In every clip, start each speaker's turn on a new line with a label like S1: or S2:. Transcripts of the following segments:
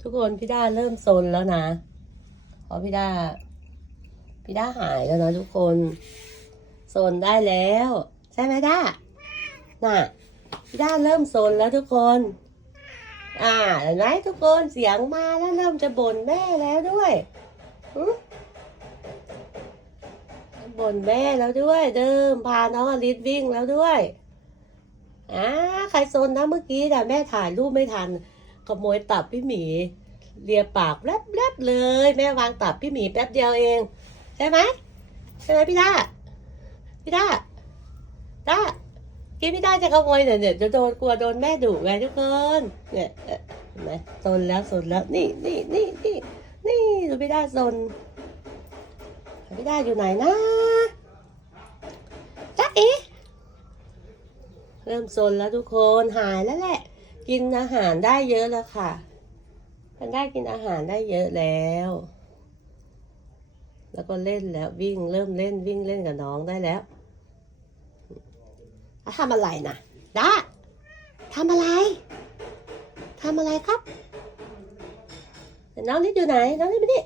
S1: ทุกคนพี่ด้าเริ่มซนแล้วนะเพราะพี่ด้าพี่ด้าหายแล้วนะทุกคนโซนได้แล้ว ใช่ไหมด้าน่ะพี่ด้าเริ่มซนแล้วทุกคน อ่าเห็นไหมทุกคนเสียงมาแล้วเริ่มจะบ่นแม่แล้วด้วยบ่นแม่แล้วด้วยเดิมพาน้องอลิสวิ่งแล้วด้วยอ่าใครโซนนะเมื่อกี้แต่แม่ถ่ายรูปไม่ทัน ขโมยตับพี่หมีเลียปากแลบๆเลย แม่วางตับพี่หมีแป๊บเดียวเอง ใช่ไหมใช่ไหมพี่ด้าพี่ด้าด้ากินพี่ด้าจะขโมยเนี่ยเนี่ยจะโดนกลัวโดนแม่ดุไงทุกคนเนี่ยเห็นไหมซนแล้วซนแล้วนี่นี่นี่นี่นี่ดูพี่ด้าซนพี่ด้าอยู่ไหนนะจ๊ะเอ๋เริ่มซนแล้วทุกคนหายแล้วแหละ กินอาหารได้เยอะแล้วค่ะมันได้กินอาหารได้เยอะแล้ว แล้วก็เล่นแล้ววิ่งเริ่มเล่นวิ่งเล่นกับน้องได้แล้วทำอะไรนะด้าทำอะไรทำอะไรครับ น้องนี่อยู่ไหน น้องนี่มาดิ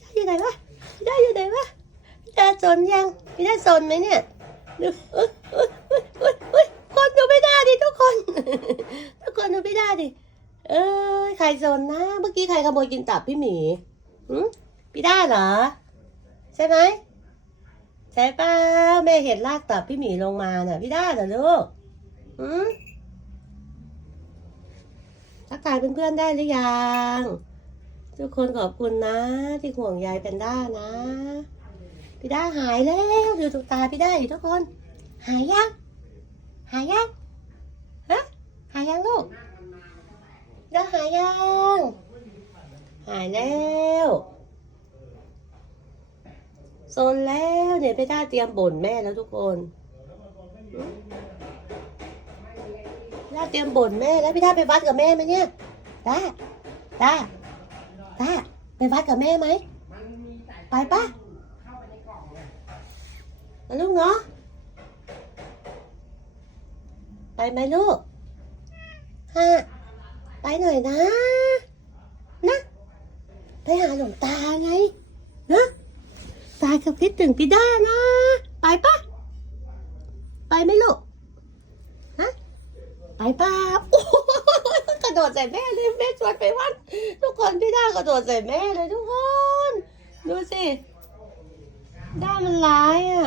S1: ได้อยู่ไหนวะได้อยู่ไหนวะได้สนยังไม่ได้สนไหมเนี่ยดูเอ้ยเอ้ยเอ้ยอ้ยเอ้ย ไม่ได้ดิทุกคน ทุกคนดูไม่ได้ดิ เอ้ยใครสนนะ เมื่อกี้ใครขโมยกินตับพี่หมีหืมพี่ได้เหรอ ใช่ไหมใช่ป้าแม่เห็นลากตับพี่หมีลงมาน่ะ พี่ได้เหรอลูกหืมทักทายเพื่อนๆได้หรือยัง ทุกคนขอบคุณนะ ที่ห่วงใยแพนด้านะ พี่ด้าหายแล้วดูตรงตาพี่ด้าอยู่ทุกคน หายยังหายยังฮะหายยังลูก ได้หา ยังหายแล้วโซนแล้วเนี่ยพี่ด้าเตรียมบ่นแม่แล้วทุกคนพี่ด้าเตรียมบ่นแม่แล้วพี่ด้าไปวัดกับแม่ไหมเนี่ยด้าด้าด้าไปวัดกับแม่ไหมไปปะมาลูกเนาะไปไหมลูกฮะ ไปหน่อยนะ นะ ไปหาหลวงตาไง นะ ตากับคิดถึงพี่ด้านะ ไปปะไปไหมลูกฮะไปป้าโอ้กระโดดใส่แม่เลยแม่ชวนไปวัดทุกคนพี่ด้ากระโดดใส่แม่เลยทุกคน ดูสิ ด้ามันร้ายอะ